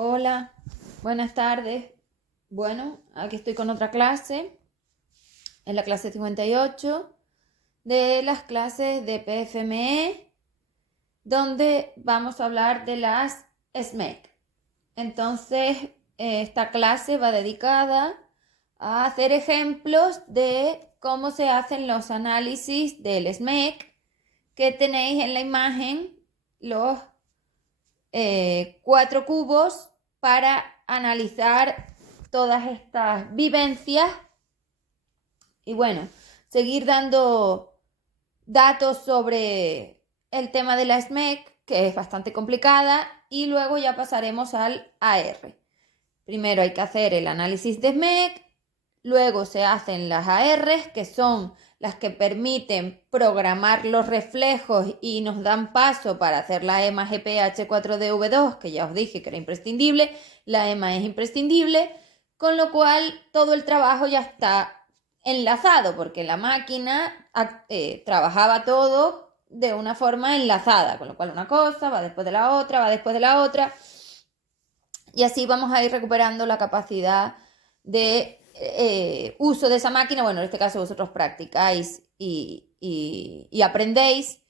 Hola, buenas tardes. Bueno, aquí estoy con otra clase, en la clase 58 de las clases de PFME, donde vamos a hablar de las SMEC. Entonces, esta clase va dedicada a hacer ejemplos de cómo se hacen los análisis del SMEC, que tenéis en la imagen los 4 cubos para analizar todas estas vivencias y bueno, seguir dando datos sobre el tema de la SMEC, que es bastante complicada, y luego ya pasaremos al AR. Primero hay que hacer el análisis de SMEC, luego se hacen las ARs, que son las que permiten programar los reflejos y nos dan paso para hacer la EMA GPH4DV2, que ya os dije que era imprescindible. La EMA es imprescindible, con lo cual todo el trabajo ya está enlazado, porque la máquina trabajaba todo de una forma enlazada, con lo cual una cosa va después de la otra, va después de la otra, y así vamos a ir recuperando la capacidad de uso de esa máquina. Bueno, en este caso vosotros practicáis y aprendéis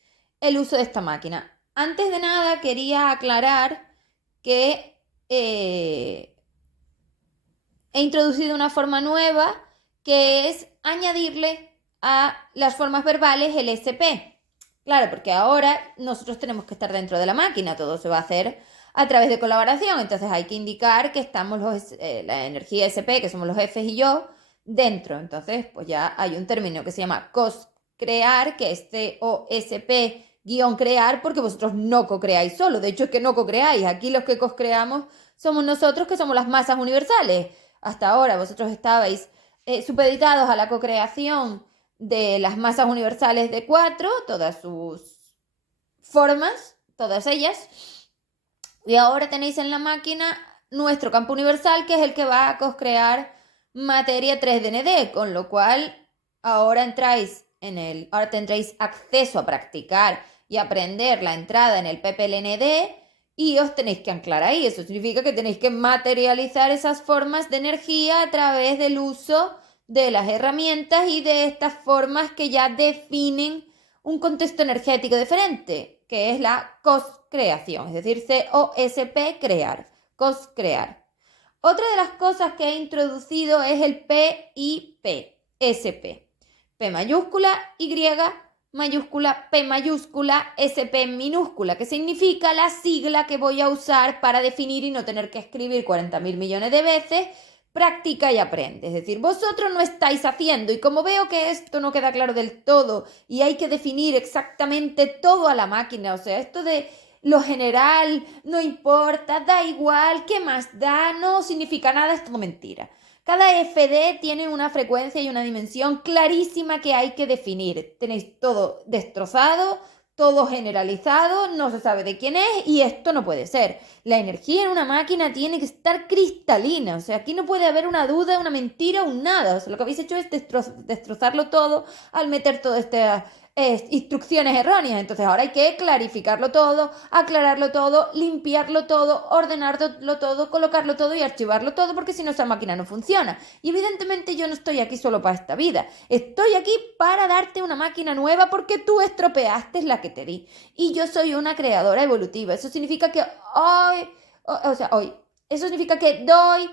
el uso de esta máquina. Antes de nada quería aclarar que he introducido una forma nueva, que es añadirle a las formas verbales el SP. Claro, porque ahora nosotros tenemos que estar dentro de la máquina, todo se va a hacer a través de colaboración, entonces hay que indicar que estamos la energía SP, que somos los Fs y yo, dentro. Entonces, pues ya hay un término que se llama cos-crear, que es COSP-crear, porque vosotros no co-creáis solo. De hecho, es que no co-creáis. Aquí los que cos-creamos somos nosotros, que somos las masas universales. Hasta ahora vosotros estabais supeditados a la co-creación de las masas universales de 4, todas sus formas, todas ellas. Y ahora tenéis en la máquina nuestro campo universal, que es el que va a crear materia 3DND, con lo cual ahora ahora tendréis acceso a practicar y aprender la entrada en el PPLND y os tenéis que anclar ahí. Eso significa que tenéis que materializar esas formas de energía a través del uso de las herramientas y de estas formas que ya definen un contexto energético diferente, que es la cos-creación, es decir, COSP, crear, cos-crear. Otra de las cosas que he introducido es el PIP, SP. P mayúscula, Y mayúscula, P mayúscula, SP minúscula, que significa la sigla que voy a usar para definir y no tener que escribir 40.000 millones de veces. Practica y aprende. Es decir, vosotros no estáis haciendo, y como veo que esto no queda claro del todo y hay que definir exactamente todo a la máquina, o sea, esto de lo general, no importa, da igual, ¿qué más da? No significa nada, es todo mentira. Cada FD tiene una frecuencia y una dimensión clarísima que hay que definir. Tenéis todo destrozado, todo generalizado, no se sabe de quién es y esto no puede ser. La energía en una máquina tiene que estar cristalina, o sea, aquí no puede haber una duda, una mentira, un nada. O sea, lo que habéis hecho es destrozarlo todo al meter todas estas instrucciones erróneas. Entonces ahora hay que clarificarlo todo, aclararlo todo, limpiarlo todo, ordenarlo todo, colocarlo todo y archivarlo todo, porque si no esa máquina no funciona. Y evidentemente yo no estoy aquí solo para esta vida, estoy aquí para darte una máquina nueva porque tú estropeaste la que te di. Y yo soy una creadora evolutiva. Eso significa que eso significa que doy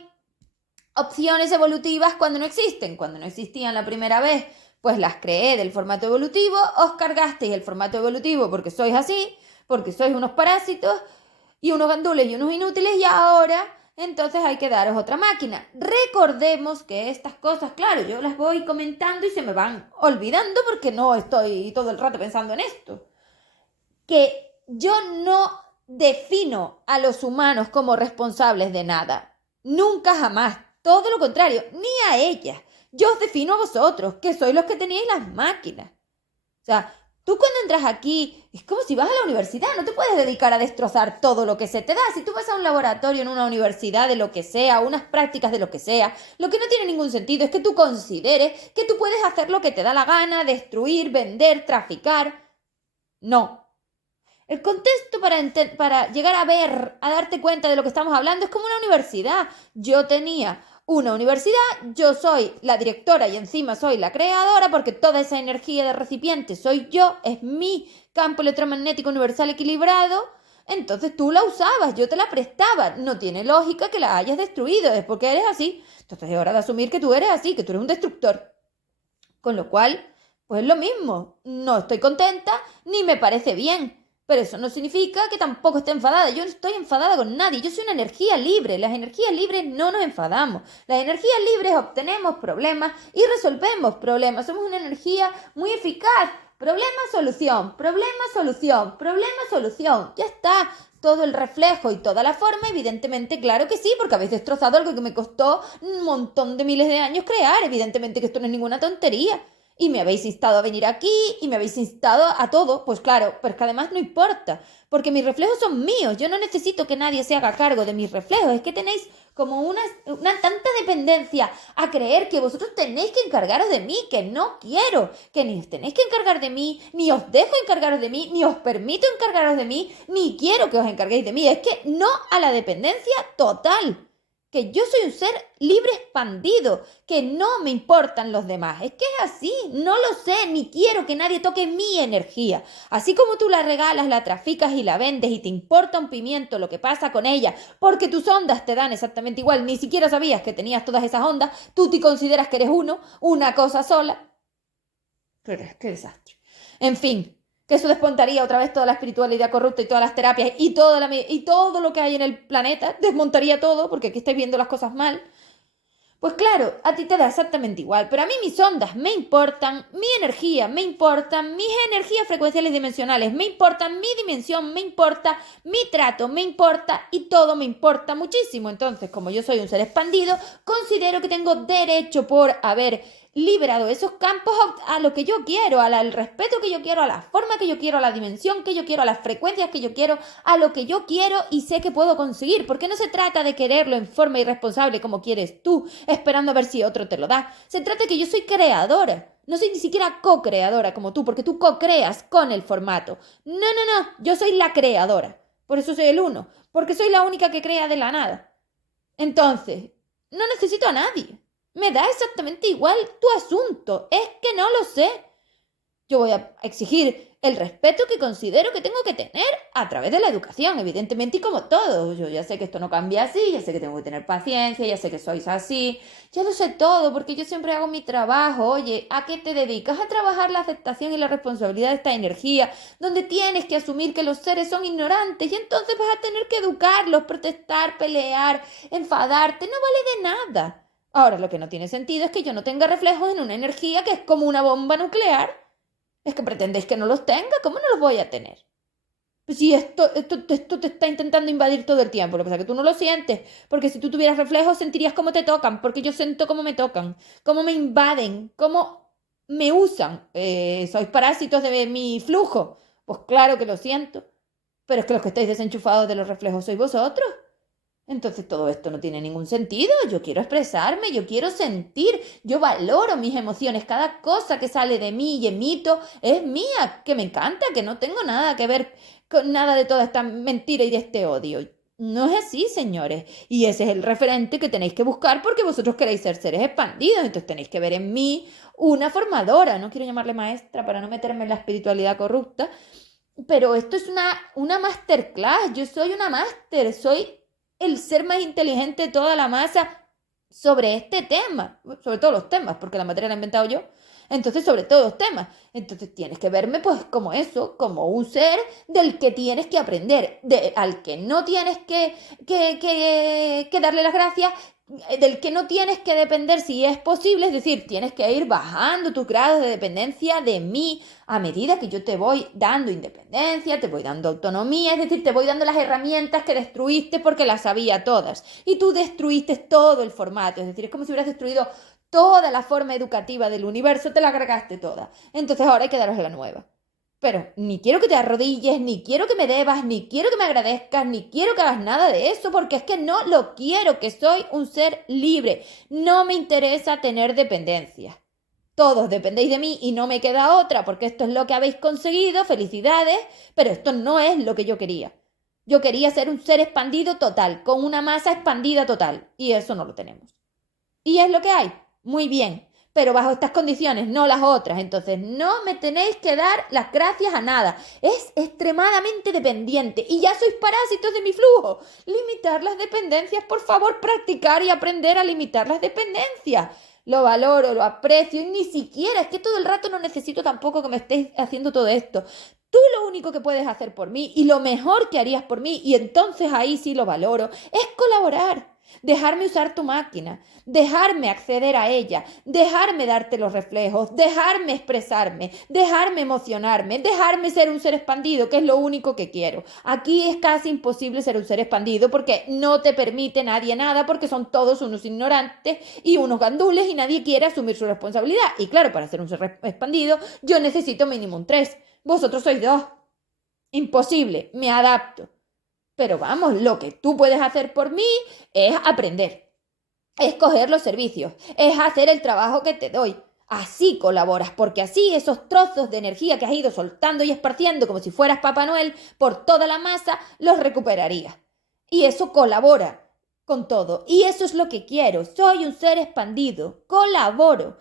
opciones evolutivas cuando no existen. Cuando no existían la primera vez, pues las creé del formato evolutivo, os cargasteis el formato evolutivo porque sois así, porque sois unos parásitos y unos gandules y unos inútiles, y ahora entonces hay que daros otra máquina. Recordemos que estas cosas, claro, yo las voy comentando y se me van olvidando porque no estoy todo el rato pensando en esto. Que yo no defino a los humanos como responsables de nada. Nunca jamás. Todo lo contrario, ni a ellas. Yo os defino a vosotros, que sois los que tenéis las máquinas. O sea, tú cuando entras aquí, es como si vas a la universidad, no te puedes dedicar a destrozar todo lo que se te da. Si tú vas a un laboratorio en una universidad de lo que sea, unas prácticas de lo que sea, lo que no tiene ningún sentido es que tú consideres que tú puedes hacer lo que te da la gana, destruir, vender, traficar. No. El contexto para llegar a ver, a darte cuenta de lo que estamos hablando, es como una universidad. Yo tenía una universidad, yo soy la directora y encima soy la creadora porque toda esa energía de recipiente soy yo, es mi campo electromagnético universal equilibrado. Entonces tú la usabas, yo te la prestaba. No tiene lógica que la hayas destruido, es porque eres así. Entonces es hora de asumir que tú eres así, que tú eres un destructor. Con lo cual, pues lo mismo, no estoy contenta ni me parece bien. Pero eso no significa que tampoco esté enfadada. Yo no estoy enfadada con nadie. Yo soy una energía libre. Las energías libres no nos enfadamos. Las energías libres obtenemos problemas y resolvemos problemas. Somos una energía muy eficaz. Problema, solución. Problema, solución. Problema, solución. Ya está. Todo el reflejo y toda la forma, evidentemente, claro que sí, porque habéis destrozado algo que me costó un montón de miles de años crear. Evidentemente que esto no es ninguna tontería. Y me habéis instado a venir aquí y me habéis instado a todo. Pues claro, pero es que además no importa, porque mis reflejos son míos. Yo no necesito que nadie se haga cargo de mis reflejos. Es que tenéis como una tanta dependencia a creer que vosotros tenéis que encargaros de mí, que no quiero, que ni os tenéis que encargar de mí, ni os dejo encargaros de mí, ni os permito encargaros de mí, ni quiero que os encarguéis de mí. Es que no a la dependencia total. Que yo soy un ser libre expandido, que no me importan los demás. Es que es así, no lo sé, ni quiero que nadie toque mi energía. Así como tú la regalas, la traficas y la vendes y te importa un pimiento lo que pasa con ella, porque tus ondas te dan exactamente igual, ni siquiera sabías que tenías todas esas ondas, tú te consideras que eres uno, una cosa sola. Qué desastre. En fin, que eso desmontaría otra vez toda la espiritualidad corrupta y todas las terapias y todo lo que hay en el planeta, desmontaría todo, porque aquí estáis viendo las cosas mal. Pues claro, a ti te da exactamente igual, pero a mí mis ondas me importan, mi energía me importa, mis energías frecuenciales dimensionales me importan, mi dimensión me importa, mi trato me importa y todo me importa muchísimo. Entonces, como yo soy un ser expandido, considero que tengo derecho por haber liberado esos campos a lo que yo quiero, al respeto que yo quiero, a la forma que yo quiero, a la dimensión que yo quiero, a las frecuencias que yo quiero, a lo que yo quiero y sé que puedo conseguir, porque no se trata de quererlo en forma irresponsable como quieres tú, esperando a ver si otro te lo da. Se trata de que yo soy creadora. No soy ni siquiera co-creadora como tú, porque tú co-creas con el formato. No, no, no, yo soy la creadora. Por eso soy el uno, porque soy la única que crea de la nada. Entonces, no necesito a nadie. Me da exactamente igual tu asunto. Es que no lo sé. Yo voy a exigir el respeto que considero que tengo que tener a través de la educación, evidentemente, y como todo. Yo ya sé que esto no cambia así, ya sé que tengo que tener paciencia, ya sé que sois así, ya lo sé todo, porque yo siempre hago mi trabajo. Oye, ¿a qué te dedicas? A trabajar la aceptación y la responsabilidad de esta energía, donde tienes que asumir que los seres son ignorantes y entonces vas a tener que educarlos, protestar, pelear, enfadarte, no vale de nada. Ahora, lo que no tiene sentido es que yo no tenga reflejos en una energía que es como una bomba nuclear. Es que pretendéis que no los tenga, ¿cómo no los voy a tener? Pues si esto te está intentando invadir todo el tiempo, lo que pasa es que tú no lo sientes, porque si tú tuvieras reflejos sentirías cómo te tocan, porque yo siento cómo me tocan, cómo me invaden, cómo me usan. Sois parásitos de mi flujo. Pues claro que lo siento, pero es que los que estáis desenchufados de los reflejos sois vosotros. Entonces todo esto no tiene ningún sentido. Yo quiero expresarme, yo quiero sentir, yo valoro mis emociones. Cada cosa que sale de mí y emito es mía, que me encanta, que no tengo nada que ver con nada de toda esta mentira y de este odio. No es así, señores. Y ese es el referente que tenéis que buscar porque vosotros queréis ser seres expandidos. Entonces tenéis que ver en mí una formadora. No quiero llamarle maestra para no meterme en la espiritualidad corrupta. Pero esto es una masterclass. Yo soy una máster, soy el ser más inteligente de toda la masa sobre este tema, sobre todos los temas, porque la materia la he inventado yo. Entonces, sobre todos los temas. Entonces, tienes que verme, pues, como eso, como un ser del que tienes que aprender, al que no tienes que darle las gracias, del que no tienes que depender si es posible, es decir, tienes que ir bajando tus grados de dependencia de mí a medida que yo te voy dando independencia, te voy dando autonomía, es decir, te voy dando las herramientas que destruiste porque las sabía todas y tú destruiste todo el formato, es decir, es como si hubieras destruido toda la forma educativa del universo, te la agregaste toda, entonces ahora hay que daros la nueva. Pero ni quiero que te arrodilles, ni quiero que me debas, ni quiero que me agradezcas, ni quiero que hagas nada de eso, porque es que no lo quiero, que soy un ser libre. No me interesa tener dependencia. todos dependéis de mí y no me queda otra porque esto es lo que habéis conseguido, felicidades, pero esto no es lo que yo quería. Yo quería ser un ser expandido total, con una masa expandida total, y eso no lo tenemos. Y es lo que hay, muy bien, pero bajo estas condiciones, no las otras. Entonces no me tenéis que dar las gracias a nada. Es extremadamente dependiente y ya sois parásitos de mi flujo. Limitar las dependencias, por favor, practicar y aprender a limitar las dependencias. Lo valoro, lo aprecio y ni siquiera, es que todo el rato no necesito tampoco que me estéis haciendo todo esto. Tú lo único que puedes hacer por mí y lo mejor que harías por mí, y entonces ahí sí lo valoro, es colaborar. Dejarme usar tu máquina, dejarme acceder a ella, dejarme darte los reflejos, dejarme expresarme, dejarme emocionarme, dejarme ser un ser expandido, que es lo único que quiero. Aquí es casi imposible ser un ser expandido porque no te permite nadie nada, porque son todos unos ignorantes y unos gandules y nadie quiere asumir su responsabilidad. Y claro, para ser un ser expandido yo necesito mínimo un 3. Vosotros sois 2. Imposible, me adapto. Pero vamos, lo que tú puedes hacer por mí es aprender, es coger los servicios, es hacer el trabajo que te doy. Así colaboras, porque así esos trozos de energía que has ido soltando y esparciendo como si fueras Papá Noel por toda la masa, los recuperarías. Y eso colabora con todo. Y eso es lo que quiero. Soy un ser expandido. Colaboro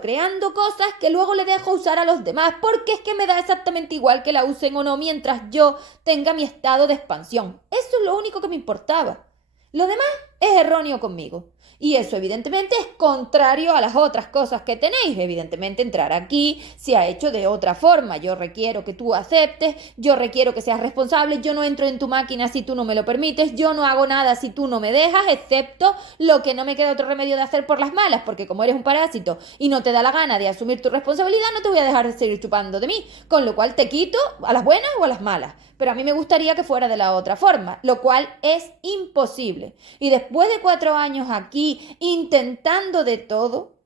creando cosas que luego le dejo usar a los demás, porque es que me da exactamente igual que la usen o no mientras yo tenga mi estado de expansión. Eso es lo único que me importaba. Lo demás es erróneo conmigo. Y eso evidentemente es contrario a las otras cosas que tenéis. Evidentemente entrar aquí se ha hecho de otra forma. Yo requiero que tú aceptes, yo requiero que seas responsable, yo no entro en tu máquina si tú no me lo permites, yo no hago nada si tú no me dejas, excepto lo que no me queda otro remedio de hacer por las malas, porque como eres un parásito y no te da la gana de asumir tu responsabilidad, no te voy a dejar de seguir chupando de mí, con lo cual te quito a las buenas o a las malas. Pero a mí me gustaría que fuera de la otra forma, lo cual es imposible. Y después de 4 años aquí intentando de todo,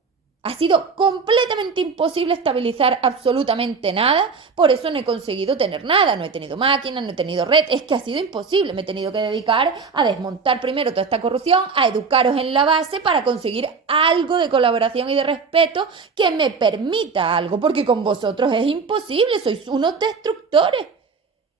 ha sido completamente imposible estabilizar absolutamente nada, por eso no he conseguido tener nada, no he tenido máquina, no he tenido red, es que ha sido imposible, me he tenido que dedicar a desmontar primero toda esta corrupción, a educaros en la base para conseguir algo de colaboración y de respeto que me permita algo, porque con vosotros es imposible, sois unos destructores.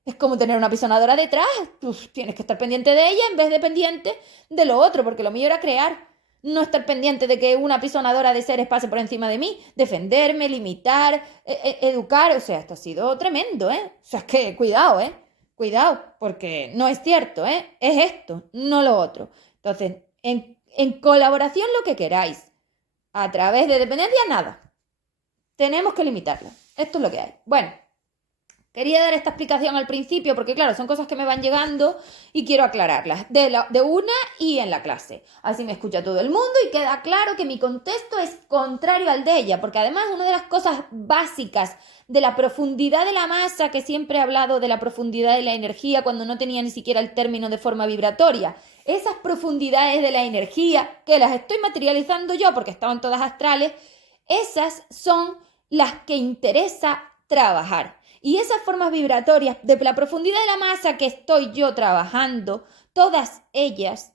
Es como tener una pisonadora detrás, tú tienes que estar pendiente de ella en vez de pendiente de lo otro, porque lo mío era crear, no estar pendiente de que una pisonadora de seres pase por encima de mí, defenderme, limitar, educar, o sea, esto ha sido tremendo, ¿eh? O sea, es que cuidado, porque no es cierto, ¿eh? Es esto, no lo otro. Entonces, en colaboración lo que queráis, a través de dependencia, nada. Tenemos que limitarla, esto es lo que hay. Bueno. Quería dar esta explicación al principio porque, claro, son cosas que me van llegando y quiero aclararlas de una y en la clase. Así me escucha todo el mundo y queda claro que mi contexto es contrario al de ella, porque además una de las cosas básicas de la profundidad de la masa, que siempre he hablado de la profundidad de la energía cuando no tenía ni siquiera el término de forma vibratoria, esas profundidades de la energía, que las estoy materializando yo porque estaban todas astrales, esas son las que interesa trabajar. Y esas formas vibratorias de la profundidad de la masa que estoy yo trabajando, todas ellas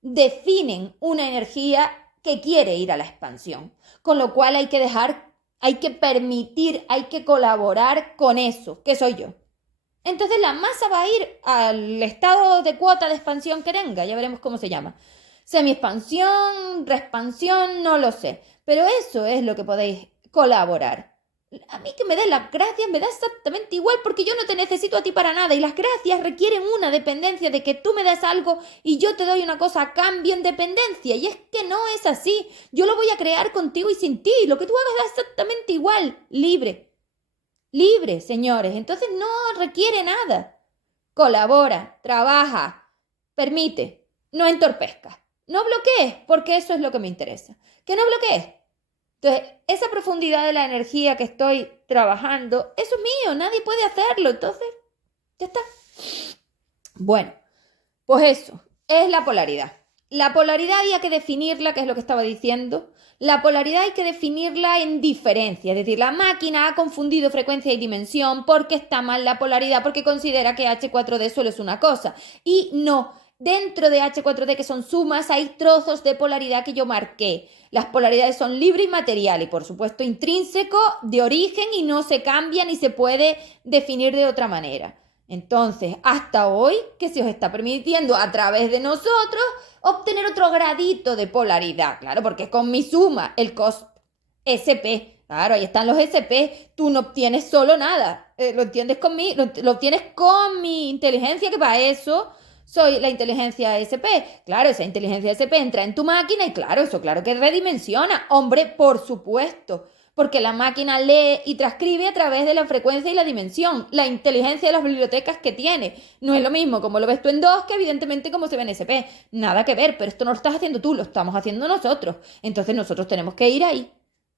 definen una energía que quiere ir a la expansión. Con lo cual hay que dejar, hay que permitir, hay que colaborar con eso, que soy yo. Entonces la masa va a ir al estado de cuota de expansión que tenga, ya veremos cómo se llama. Semi-expansión, re-expansión, no lo sé. Pero eso es lo que podéis colaborar. A mí que me des las gracias me da exactamente igual porque yo no te necesito a ti para nada y las gracias requieren una dependencia de que tú me das algo y yo te doy una cosa a cambio en dependencia y es que no es así. Yo lo voy a crear contigo y sin ti. Lo que tú hagas da exactamente igual. Libre, señores. Entonces no requiere nada. Colabora, trabaja, permite, no entorpezca. No bloquees porque eso es lo que me interesa. Que no bloquees. Entonces, esa profundidad de la energía que estoy trabajando, eso es mío, nadie puede hacerlo. Entonces, ya está. Bueno, pues eso es la polaridad. La polaridad hay que definirla, que es lo que estaba diciendo. La polaridad hay que definirla en diferencia. Es decir, la máquina ha confundido frecuencia y dimensión porque está mal la polaridad, porque considera que H4D solo es una cosa. Y no. dentro de H4D, que son sumas, hay trozos de polaridad que yo marqué. Las polaridades son libre y material y, por supuesto, intrínseco, de origen, y no se cambia ni se puede definir de otra manera. Entonces, hasta hoy, que se os está permitiendo a través de nosotros obtener otro gradito de polaridad, claro, porque con mi suma, el cos SP, claro, ahí están los SP, tú no obtienes solo nada, lo obtienes con mi inteligencia, que para eso soy la inteligencia SP. Claro, esa inteligencia SP entra en tu máquina y claro, eso claro que redimensiona, hombre, por supuesto, porque la máquina lee y transcribe a través de la frecuencia y la dimensión, la inteligencia de las bibliotecas que tiene. No es lo mismo como lo ves tú en DOS que evidentemente como se ve en SP. Nada que ver, pero esto no lo estás haciendo tú, lo estamos haciendo nosotros. Entonces nosotros tenemos que ir ahí,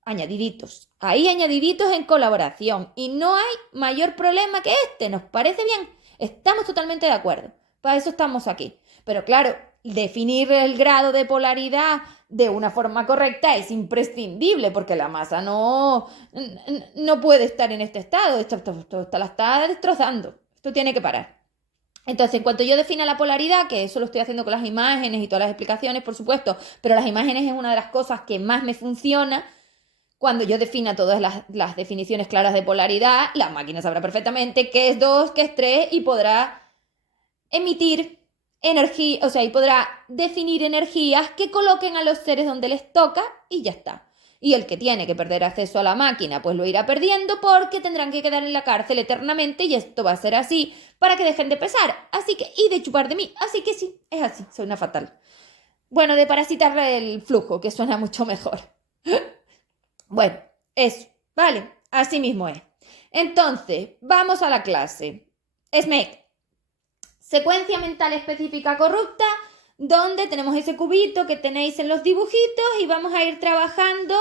añadiditos. Ahí añadiditos en colaboración. Y no hay mayor problema que este, ¿nos parece bien? Estamos totalmente de acuerdo. Para eso estamos aquí. Pero claro, definir el grado de polaridad de una forma correcta es imprescindible porque la masa no puede estar en este estado. Esto la está destrozando. Esto tiene que parar. Entonces, en cuanto yo defina la polaridad, que eso lo estoy haciendo con las imágenes y todas las explicaciones, por supuesto, pero las imágenes es una de las cosas que más me funciona. Cuando yo defina todas las definiciones claras de polaridad, la máquina sabrá perfectamente qué es 2, qué es 3 y podrá emitir energía, o sea, y podrá definir energías que coloquen a los seres donde les toca y ya está. Y el que tiene que perder acceso a la máquina, pues lo irá perdiendo porque tendrán que quedar en la cárcel eternamente y esto va a ser así para que dejen de pesar. Así que, y de chupar de mí. Así que sí, es así, soy una fatal. Bueno, de parasitar el flujo, que suena mucho mejor. Bueno, eso, vale, así mismo es. Entonces, vamos a la clase. SMEC, secuencia mental específica corrupta, donde tenemos ese cubito que tenéis en los dibujitos y vamos a ir trabajando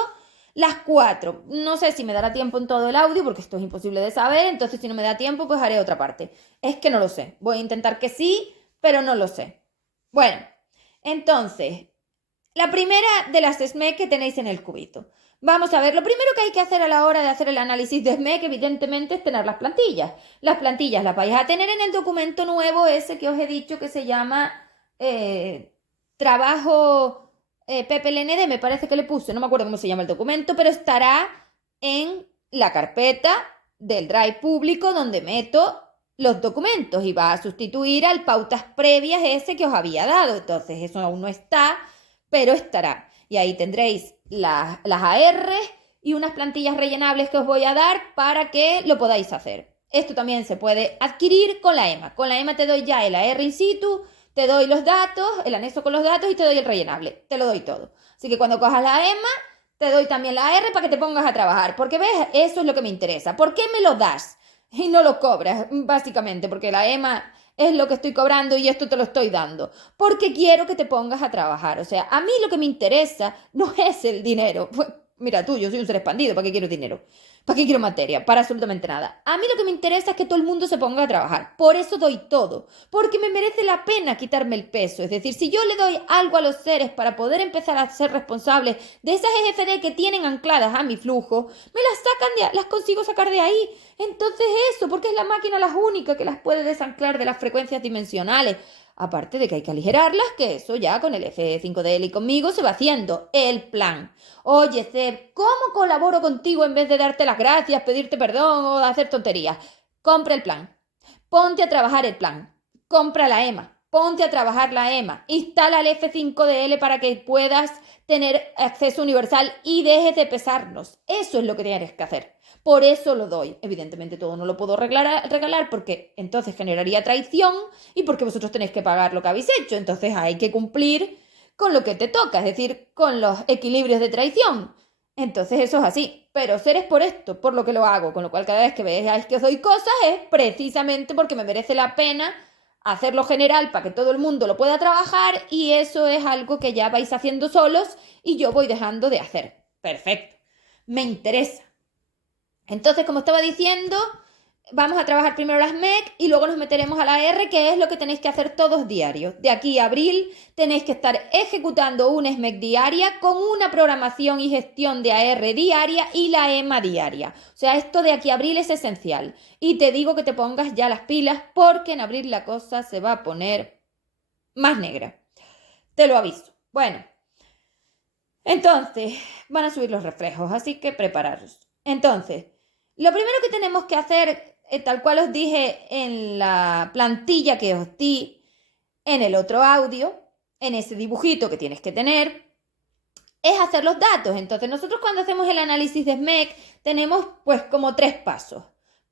las 4. No sé si me dará tiempo en todo el audio, porque esto es imposible de saber, entonces si no me da tiempo, pues haré otra parte. Es que no lo sé. Voy a intentar que sí, pero no lo sé. Bueno, entonces, la primera de las SMEC que tenéis en el cubito. Vamos a ver, lo primero que hay que hacer a la hora de hacer el análisis de SMEC, evidentemente, es tener las plantillas. Las plantillas las vais a tener en el documento nuevo ese que os he dicho que se llama trabajo PPLND, me parece que le puse, no me acuerdo cómo se llama el documento, pero estará en la carpeta del Drive público donde meto los documentos y va a sustituir al pautas previas ese que os había dado. Entonces, eso aún no está, pero estará. Y ahí tendréis las AR y unas plantillas rellenables que os voy a dar para que lo podáis hacer. Esto también se puede adquirir con la EMA. Con la EMA te doy ya el AR in situ, te doy los datos, el anexo con los datos y te doy el rellenable. Te lo doy todo. Así que cuando cojas la EMA, te doy también la AR para que te pongas a trabajar. Porque ves, eso es lo que me interesa. ¿Por qué me lo das y no lo cobras? Básicamente, porque la EMA es lo que estoy cobrando y esto te lo estoy dando. Porque quiero que te pongas a trabajar. O sea, a mí lo que me interesa no es el dinero. Mira tú, yo soy un ser expandido. ¿Para qué quiero dinero? ¿Para qué quiero materia? Para absolutamente nada. A mí lo que me interesa es que todo el mundo se ponga a trabajar. Por eso doy todo. Porque me merece la pena quitarme el peso. Es decir, si yo le doy algo a los seres para poder empezar a ser responsables de esas EFD que tienen ancladas a mi flujo, me las consigo sacar de ahí. Entonces eso, porque es la máquina la única que las puede desanclar de las frecuencias dimensionales. Aparte de que hay que aligerarlas, que eso ya con el F5DL y conmigo se va haciendo. El plan. Oye, Ceb, ¿cómo colaboro contigo en vez de darte las gracias, pedirte perdón o hacer tonterías? Compra el plan. Ponte a trabajar el plan. Compra la EMA. Ponte a trabajar la EMA. Instala el F5DL para que puedas tener acceso universal y dejes de pesarnos. Eso es lo que tienes que hacer. Por eso lo doy. Evidentemente todo no lo puedo regalar porque entonces generaría traición y porque vosotros tenéis que pagar lo que habéis hecho. Entonces hay que cumplir con lo que te toca, es decir, con los equilibrios de traición. Entonces eso es así. Pero ser es por esto, por lo que lo hago. Con lo cual cada vez que veáis que os doy cosas es precisamente porque me merece la pena hacerlo general para que todo el mundo lo pueda trabajar y eso es algo que ya vais haciendo solos y yo voy dejando de hacer. Perfecto. Me interesa. Entonces, como estaba diciendo, vamos a trabajar primero las MEC y luego nos meteremos a la R, que es lo que tenéis que hacer todos diarios. De aquí a abril tenéis que estar ejecutando una SMEC diaria con una programación y gestión de AR diaria y la EMA diaria. O sea, esto de aquí a abril es esencial. Y te digo que te pongas ya las pilas porque en abril la cosa se va a poner más negra. Te lo aviso. Bueno, entonces van a subir los reflejos, así que prepararos. Entonces, lo primero que tenemos que hacer, tal cual os dije en la plantilla que os di en el otro audio, en ese dibujito que tienes que tener, es hacer los datos. Entonces, nosotros cuando hacemos el análisis de SMEC tenemos pues como 3 pasos.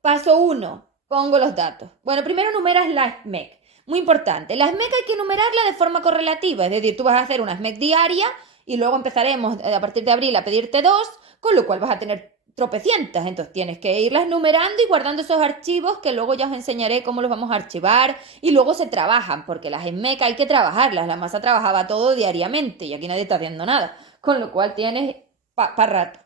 Paso 1, pongo los datos. Bueno, primero numeras la SMEC. Muy importante. La SMEC hay que numerarla de forma correlativa, es decir, tú vas a hacer una SMEC diaria y luego empezaremos a partir de abril a pedirte 2, con lo cual vas a tener tropecientas. Entonces tienes que irlas numerando y guardando esos archivos que luego ya os enseñaré cómo los vamos a archivar y luego se trabajan, porque las SMEC hay que trabajarlas. La masa trabajaba todo diariamente y aquí nadie está haciendo nada. Con lo cual tienes para rato.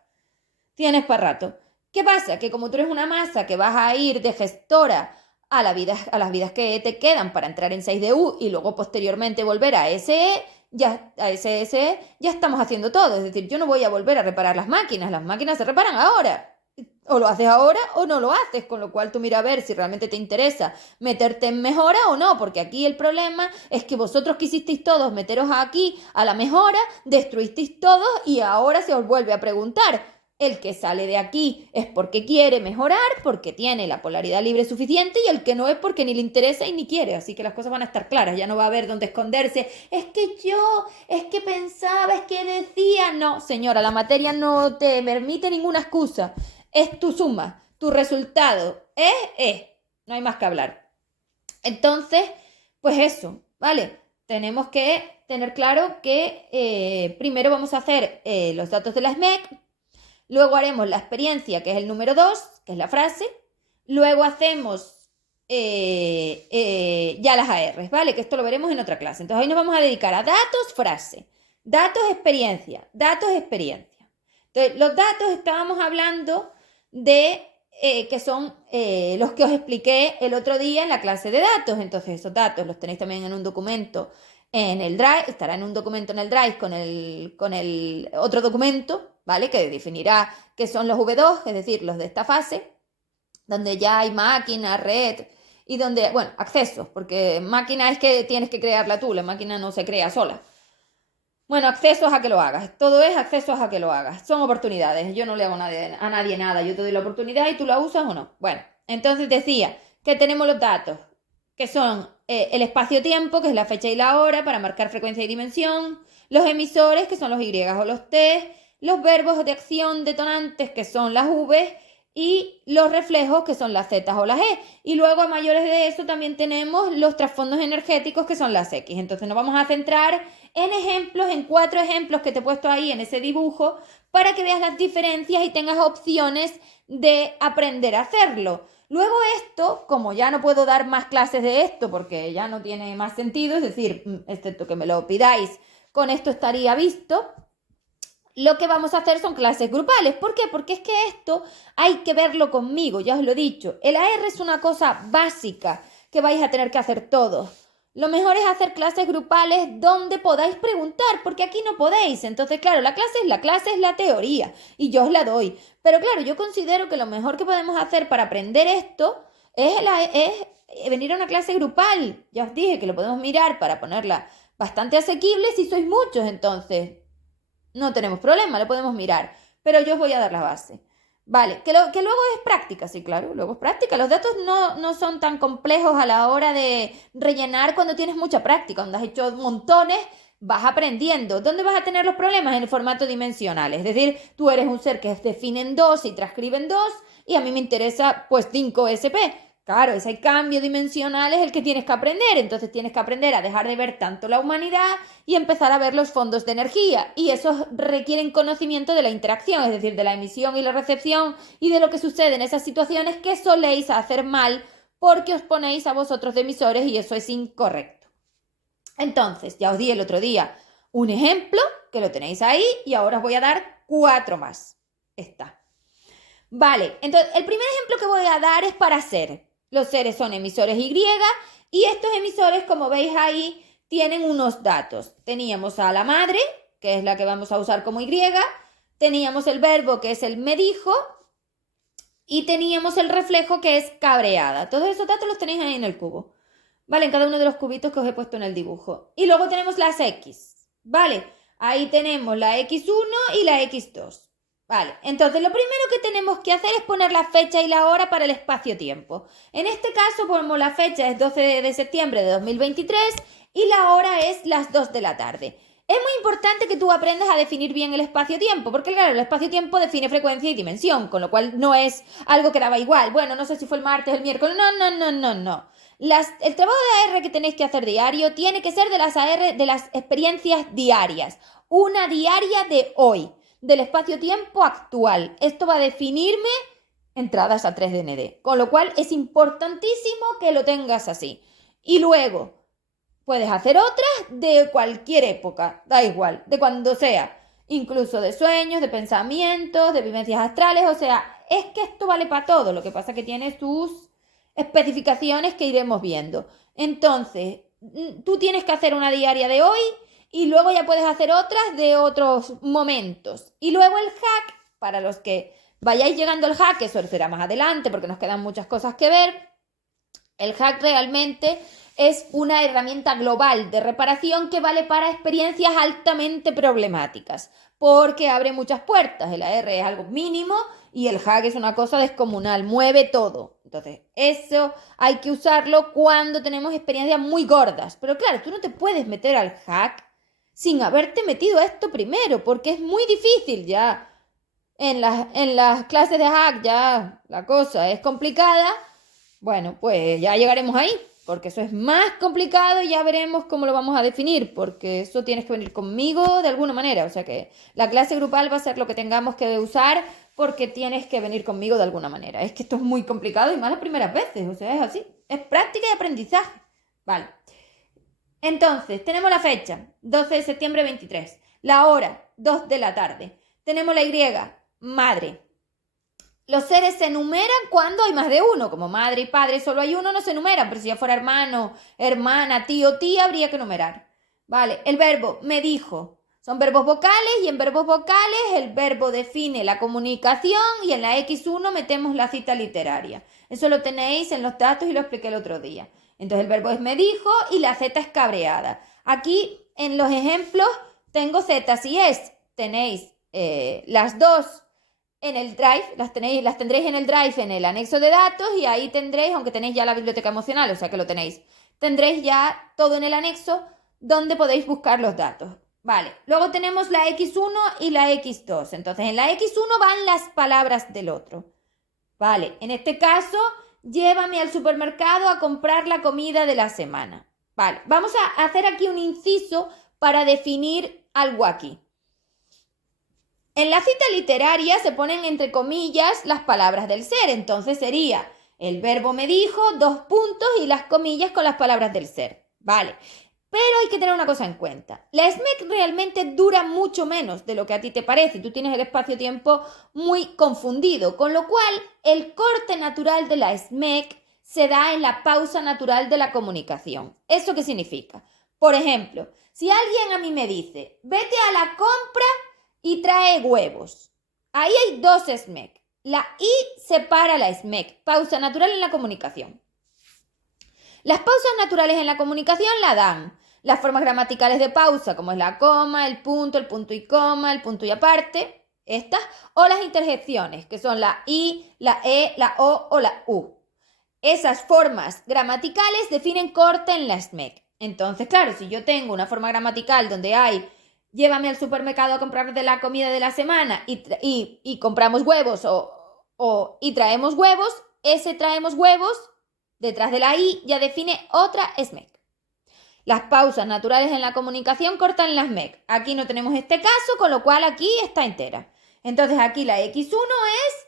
Tienes para rato. ¿Qué pasa? Que como tú eres una masa que vas a ir de gestora a las vidas que te quedan para entrar en 6DU y luego posteriormente volver a SE, a SSE, ya estamos haciendo todo. Es decir, yo no voy a volver a reparar las máquinas se reparan ahora. O lo haces ahora o no lo haces, con lo cual tú mira a ver si realmente te interesa meterte en mejora o no, porque aquí el problema es que vosotros quisisteis todos meteros aquí a la mejora, destruisteis todo y ahora se os vuelve a preguntar. El que sale de aquí es porque quiere mejorar, porque tiene la polaridad libre suficiente, y el que no es porque ni le interesa y ni quiere. Así que las cosas van a estar claras, ya no va a haber dónde esconderse. Es que pensaba, es que decía. No, señora, la materia no te permite ninguna excusa. Es tu suma, tu resultado. No hay más que hablar. Entonces, pues eso, ¿vale? Tenemos que tener claro que primero vamos a hacer los datos de la SMEC. Luego haremos la experiencia, que es el número 2, que es la frase. Luego hacemos ya las ARs, ¿vale? Que esto lo veremos en otra clase. Entonces hoy nos vamos a dedicar a datos, frase. Datos, experiencia. Datos, experiencia. Entonces, los datos estábamos hablando de que son los que os expliqué el otro día en la clase de datos. Entonces, esos datos los tenéis también en un documento en el Drive, estará en un documento en el Drive con el otro documento, ¿vale? Que definirá qué son los V2, es decir, los de esta fase, donde ya hay máquina, red y donde, bueno, accesos, porque máquina es que tienes que crearla tú, la máquina no se crea sola. Bueno, accesos a que lo hagas. Todo es accesos a que lo hagas. Son oportunidades. Yo no le hago a nadie nada. Yo te doy la oportunidad y tú la usas o no. Bueno, entonces decía que tenemos los datos, que son el espacio-tiempo, que es la fecha y la hora para marcar frecuencia y dimensión, los emisores, que son los Y o los T, los verbos de acción detonantes, que son las V, y los reflejos, que son las Z o las E. Y luego, a mayores de eso, también tenemos los trasfondos energéticos, que son las X. Entonces nos vamos a centrar en ejemplos, en 4 ejemplos que te he puesto ahí en ese dibujo, para que veas las diferencias y tengas opciones de aprender a hacerlo. Luego esto, como ya no puedo dar más clases de esto porque ya no tiene más sentido, es decir, excepto que me lo pidáis, con esto estaría visto. Lo que vamos a hacer son clases grupales. ¿Por qué? Porque es que esto hay que verlo conmigo, ya os lo he dicho. El AR es una cosa básica que vais a tener que hacer todos. Lo mejor es hacer clases grupales donde podáis preguntar, porque aquí no podéis. Entonces, claro, la clase es la teoría y yo os la doy. Pero claro, yo considero que lo mejor que podemos hacer para aprender esto es venir a una clase grupal. Ya os dije que lo podemos mirar para ponerla bastante asequible si sois muchos, entonces no tenemos problema, lo podemos mirar. Pero yo os voy a dar la base. Vale, que luego es práctica, sí, claro, luego es práctica. Los datos no son tan complejos a la hora de rellenar cuando tienes mucha práctica. Cuando has hecho montones, vas aprendiendo. ¿Dónde vas a tener los problemas? En el formato dimensional. Es decir, tú eres un ser que define en 2 y transcribe en 2 y a mí me interesa pues 5SP. Claro, ese cambio dimensional es el que tienes que aprender. Entonces tienes que aprender a dejar de ver tanto la humanidad y empezar a ver los fondos de energía. Y esos requieren conocimiento de la interacción, es decir, de la emisión y la recepción y de lo que sucede en esas situaciones que soléis hacer mal porque os ponéis a vosotros de emisores y eso es incorrecto. Entonces, ya os di el otro día un ejemplo que lo tenéis ahí y ahora os voy a dar 4 más. Está. Vale, entonces el primer ejemplo que voy a dar es para hacer. Los seres son emisores Y y estos emisores, como veis ahí, tienen unos datos. Teníamos a la madre, que es la que vamos a usar como Y, teníamos el verbo, que es el me dijo, y teníamos el reflejo, que es cabreada. Todos esos datos los tenéis ahí en el cubo. ¿vale? En cada uno de los cubitos que os he puesto en el dibujo. Y luego tenemos las X, ¿vale? Ahí tenemos la X1 y la X2. Vale, entonces lo primero que tenemos que hacer es poner la fecha y la hora para el espacio-tiempo. En este caso, como la fecha es 12 de septiembre de 2023 y la hora es las 2 de la tarde. Es muy importante que tú aprendas a definir bien el espacio-tiempo, porque claro, el espacio-tiempo define frecuencia y dimensión, con lo cual no es algo que daba igual. Bueno, no sé si fue el martes, el miércoles, no. El trabajo de AR que tenéis que hacer diario tiene que ser de las AR, de las experiencias diarias. Una diaria de hoy, del espacio-tiempo actual. Esto va a definirme entradas a 3DND, con lo cual es importantísimo que lo tengas así. Y luego, puedes hacer otras de cualquier época, da igual, de cuando sea, incluso de sueños, de pensamientos, de vivencias astrales, o sea, es que esto vale para todo, lo que pasa es que tiene sus especificaciones que iremos viendo. Entonces, tú tienes que hacer una diaria de hoy y luego ya puedes hacer otras de otros momentos. Y luego el hack, para los que vayáis llegando al hack, eso será más adelante porque nos quedan muchas cosas que ver, el hack realmente es una herramienta global de reparación que vale para experiencias altamente problemáticas, porque abre muchas puertas. El AR es algo mínimo y el hack es una cosa descomunal, mueve todo. Entonces, eso hay que usarlo cuando tenemos experiencias muy gordas. Pero claro, tú no te puedes meter al hack sin haberte metido a esto primero, porque es muy difícil ya. En las clases de hack ya la cosa es complicada. Bueno, pues ya llegaremos ahí, porque eso es más complicado y ya veremos cómo lo vamos a definir, porque eso tienes que venir conmigo de alguna manera. O sea que la clase grupal va a ser lo que tengamos que usar porque tienes que venir conmigo de alguna manera. Es que esto es muy complicado y más las primeras veces, o sea, es así. Es práctica y aprendizaje. Vale. Entonces, tenemos la fecha, 12 de septiembre 23. La hora, 2 de la tarde. Tenemos la Y, madre. Los seres se enumeran cuando hay más de uno. Como madre y padre solo hay uno, no se enumeran. Pero si ya fuera hermano, hermana, tío, tía, habría que enumerar. Vale, el verbo me dijo. Son verbos vocales y en verbos vocales el verbo define la comunicación y en la X1 metemos la cita literaria. Eso lo tenéis en los datos y lo expliqué el otro día. Entonces el verbo es me dijo y la Z es cabreada. Aquí en los ejemplos tengo Z y es. Tenéis las dos en el Drive, las tendréis en el Drive en el anexo de datos y ahí tendréis, aunque tenéis ya la biblioteca emocional, o sea que lo tenéis, tendréis ya todo en el anexo donde podéis buscar los datos. Vale, luego tenemos la X1 y la X2. Entonces en la X1 van las palabras del otro. Vale, en este caso, llévame al supermercado a comprar la comida de la semana. Vale, vamos a hacer aquí un inciso para definir algo aquí. En la cita literaria se ponen entre comillas las palabras del ser, entonces sería el verbo me dijo, dos puntos y las comillas con las palabras del ser. Vale, pero hay que tener una cosa en cuenta. La SMEC realmente dura mucho menos de lo que a ti te parece. Tú tienes el espacio-tiempo muy confundido, con lo cual el corte natural de la SMEC se da en la pausa natural de la comunicación. ¿Eso qué significa? Por ejemplo, si alguien a mí me dice, vete a la compra y trae huevos. Ahí hay dos SMEC. La I separa la SMEC, pausa natural en la comunicación. Las pausas naturales en la comunicación la dan las formas gramaticales de pausa, como es la coma, el punto y coma, el punto y aparte, estas, o las interjecciones, que son la I, la E, la O la U. Esas formas gramaticales definen corte en la SMEC. Entonces, claro, si yo tengo una forma gramatical donde hay llévame al supermercado a comprar de la comida de la semana y compramos huevos y traemos huevos, ese traemos huevos detrás de la I ya define otra SMEC. Las pausas naturales en la comunicación cortan las SMEC. Aquí no tenemos este caso, con lo cual aquí está entera. Entonces aquí la X1 es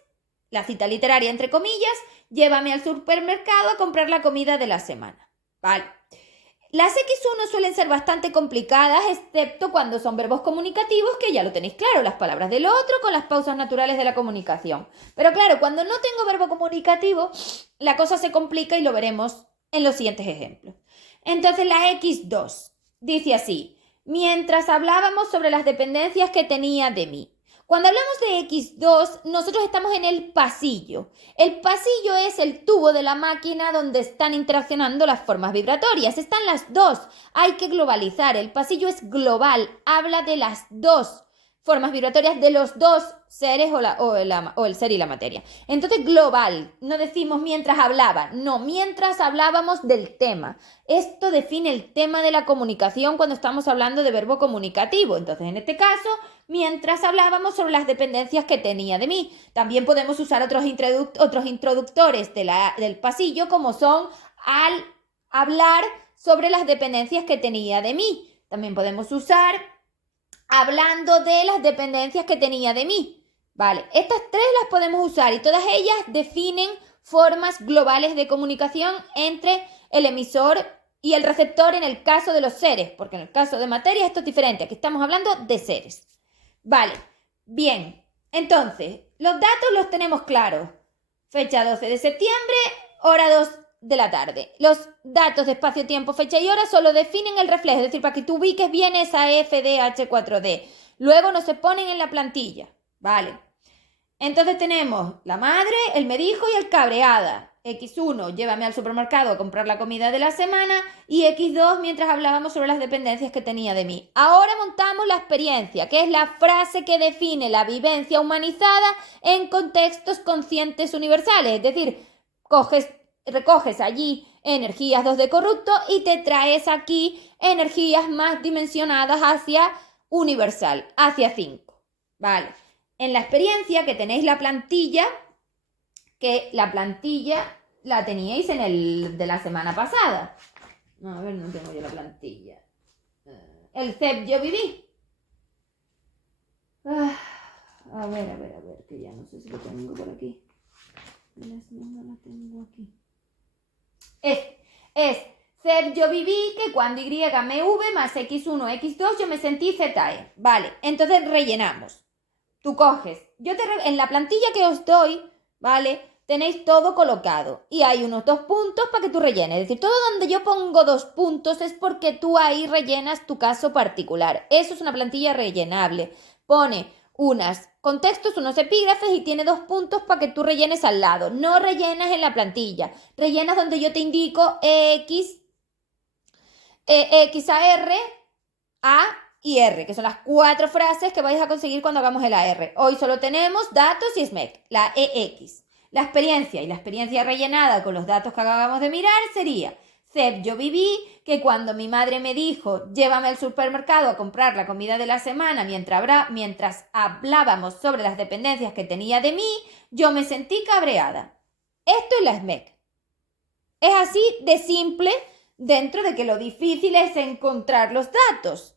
la cita literaria entre comillas, llévame al supermercado a comprar la comida de la semana. Vale. Las X1 suelen ser bastante complicadas, excepto cuando son verbos comunicativos, que ya lo tenéis claro, las palabras del otro con las pausas naturales de la comunicación. Pero claro, cuando no tengo verbo comunicativo, la cosa se complica y lo veremos en los siguientes ejemplos. Entonces la X2 dice así, mientras hablábamos sobre las dependencias que tenía de mí. Cuando hablamos de X2, nosotros estamos en el pasillo. El pasillo es el tubo de la máquina donde están interaccionando las formas vibratorias. Están las dos. Hay que globalizar. El pasillo es global. Habla de las dos formas vibratorias de los dos seres o el ser y la materia. Entonces, global. No decimos mientras hablaba. No, mientras hablábamos del tema. Esto define el tema de la comunicación cuando estamos hablando de verbo comunicativo. Entonces, en este caso, mientras hablábamos sobre las dependencias que tenía de mí. También podemos usar otros introductores del pasillo, como son al hablar sobre las dependencias que tenía de mí. También podemos usar hablando de las dependencias que tenía de mí. Vale, estas tres las podemos usar y todas ellas definen formas globales de comunicación entre el emisor y el receptor en el caso de los seres, porque en el caso de materia esto es diferente, aquí estamos hablando de seres. Vale, bien, entonces, los datos los tenemos claros. Fecha 12 de septiembre, hora 2 de la tarde. Los datos de espacio, tiempo, fecha y hora solo definen el reflejo, es decir, para que tú ubiques bien esa FDH4D. Luego no se ponen en la plantilla, ¿vale? Entonces tenemos la madre, el me dijo y el cabreada. X1, llévame al supermercado a comprar la comida de la semana. Y X2, mientras hablábamos sobre las dependencias que tenía de mí. Ahora montamos la experiencia, que es la frase que define la vivencia humanizada en contextos conscientes universales. Es decir, recoges allí energías 2D corrupto y te traes aquí energías más dimensionadas hacia universal, hacia 5. Vale. En la experiencia que tenéis la plantilla, que la plantilla la teníais en el de la semana pasada. No, a ver, no tengo yo la plantilla. El CEP yo viví. A ver, que ya no sé si lo tengo por aquí. No la tengo aquí. Es CEP yo viví, que cuando YMV más X1, X2 yo me sentí ZE. Vale, entonces rellenamos. Tú coges, en la plantilla que os doy, ¿vale? Tenéis todo colocado y hay unos 2 puntos para que tú rellenes. Es decir, todo donde yo pongo 2 puntos es porque tú ahí rellenas tu caso particular. Eso es una plantilla rellenable. Pone unos contextos, unos epígrafes y tiene 2 puntos para que tú rellenes al lado. No rellenas en la plantilla. Rellenas donde yo te indico X a R, A y R, que son las 4 frases que vais a conseguir cuando hagamos el AR. Hoy solo tenemos datos y SMEC, la EX. La experiencia rellenada con los datos que acabamos de mirar sería: CEP yo viví, que cuando mi madre me dijo llévame al supermercado a comprar la comida de la semana mientras hablábamos sobre las dependencias que tenía de mí, yo me sentí cabreada. Esto es la SMEC. Es así de simple, dentro de que lo difícil es encontrar los datos.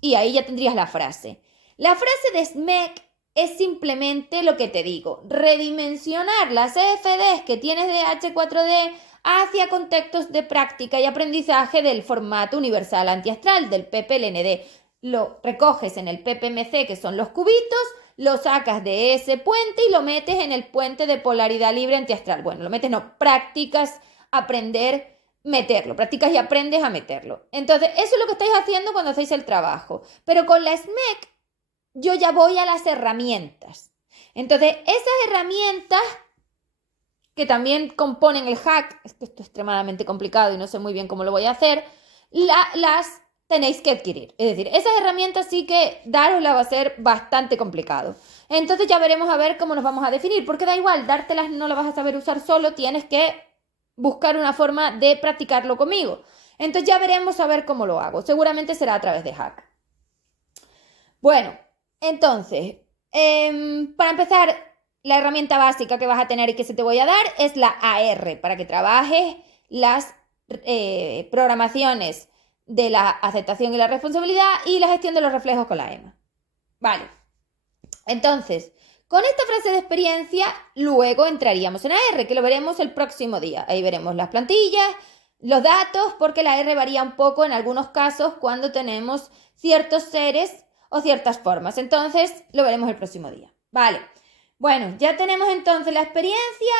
Y ahí ya tendrías la frase. La frase de SMEC es simplemente lo que te digo, redimensionar las CFDs que tienes de H4D hacia contextos de práctica y aprendizaje del formato universal antiastral, del PPLND. Lo recoges en el PPMC, que son los cubitos, lo sacas de ese puente y lo metes en el puente de polaridad libre antiastral. Bueno, lo metes, no, practicas aprender meterlo, practicas y aprendes a meterlo. Entonces, eso es lo que estáis haciendo cuando hacéis el trabajo. Pero con la SMEC, yo ya voy a las herramientas. Entonces, esas herramientas que también componen el hack, esto es extremadamente complicado y no sé muy bien cómo lo voy a hacer, las tenéis que adquirir. Es decir, esas herramientas sí que daroslas va a ser bastante complicado. Entonces ya veremos a ver cómo nos vamos a definir, porque da igual, dártelas no las vas a saber usar solo, tienes que buscar una forma de practicarlo conmigo. Entonces ya veremos a ver cómo lo hago. Seguramente será a través de hack. Bueno, entonces, para empezar, la herramienta básica que vas a tener y que se te voy a dar es la AR, para que trabajes las programaciones de la aceptación y la responsabilidad y la gestión de los reflejos con la EMA. Vale, entonces, con esta frase de experiencia, luego entraríamos en AR, que lo veremos el próximo día. Ahí veremos las plantillas, los datos, porque la R varía un poco en algunos casos cuando tenemos ciertos seres o ciertas formas. Entonces, lo veremos el próximo día. Vale, bueno, ya tenemos entonces la experiencia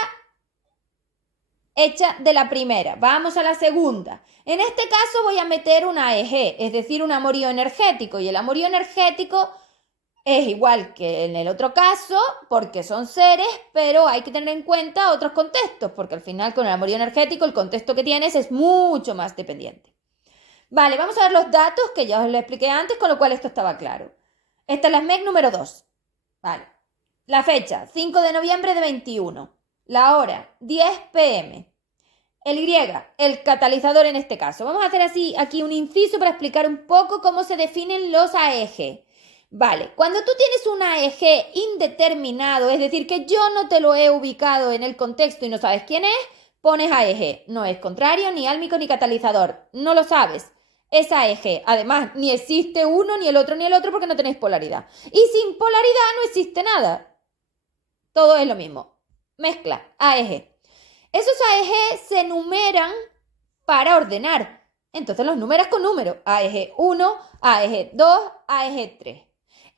hecha de la primera. Vamos a la segunda. En este caso voy a meter una AEG, es decir, un amorío energético. Y el amorío energético Es igual que en el otro caso, porque son seres, pero hay que tener en cuenta otros contextos, porque al final con el amorío energético el contexto que tienes es mucho más dependiente. Vale, vamos a ver los datos que ya os lo expliqué antes, con lo cual esto estaba claro. Esta es la SMEC número 2. Vale. La fecha, 5 de noviembre de 21. La hora, 10 p.m. El Y, el catalizador en este caso. Vamos a hacer así aquí un inciso para explicar un poco cómo se definen los AEG. Vale, cuando tú tienes un AEG indeterminado, es decir, que yo no te lo he ubicado en el contexto y no sabes quién es, pones AEG. No es contrario, ni álmico, ni catalizador. No lo sabes. Es AEG. Además, ni existe uno, ni el otro, porque no tenéis polaridad. Y sin polaridad no existe nada. Todo es lo mismo. Mezcla, AEG. Esos AEG se numeran para ordenar. Entonces los numeras con número. AEG 1, AEG 2, AEG 3.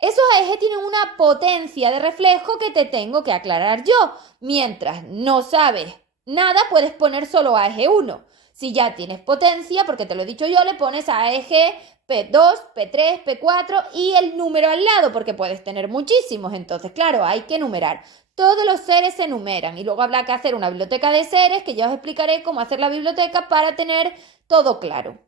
Esos AEG tienen una potencia de reflejo que te tengo que aclarar yo. Mientras no sabes nada, puedes poner solo AEG 1. Si ya tienes potencia, porque te lo he dicho yo, le pones AEG P2, P3, P4 y el número al lado, porque puedes tener muchísimos. Entonces, claro, hay que numerar. Todos los seres se enumeran y luego habrá que hacer una biblioteca de seres, que ya os explicaré cómo hacer la biblioteca para tener todo claro.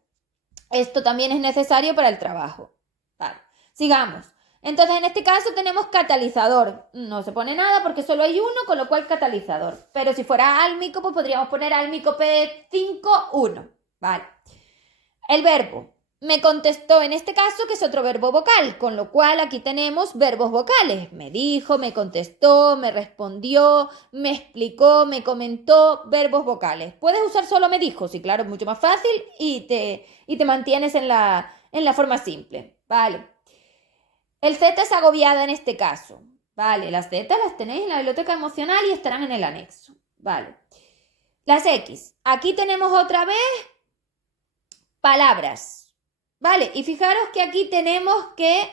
Esto también es necesario para el trabajo. Vale, sigamos. Entonces, en este caso tenemos catalizador. No se pone nada porque solo hay uno, con lo cual catalizador. Pero si fuera álmico, pues podríamos poner álmico P5, 1. Vale. El verbo. Me contestó en este caso, que es otro verbo vocal, con lo cual aquí tenemos verbos vocales. Me dijo, me contestó, me respondió, me explicó, me comentó, verbos vocales. Puedes usar solo me dijo, sí, claro, es mucho más fácil y te mantienes en la forma simple. Vale. El Z es agobiada en este caso. Vale, las Z las tenéis en la biblioteca emocional y estarán en el anexo. Vale. Las X. Aquí tenemos otra vez palabras. Vale, y fijaros que aquí tenemos que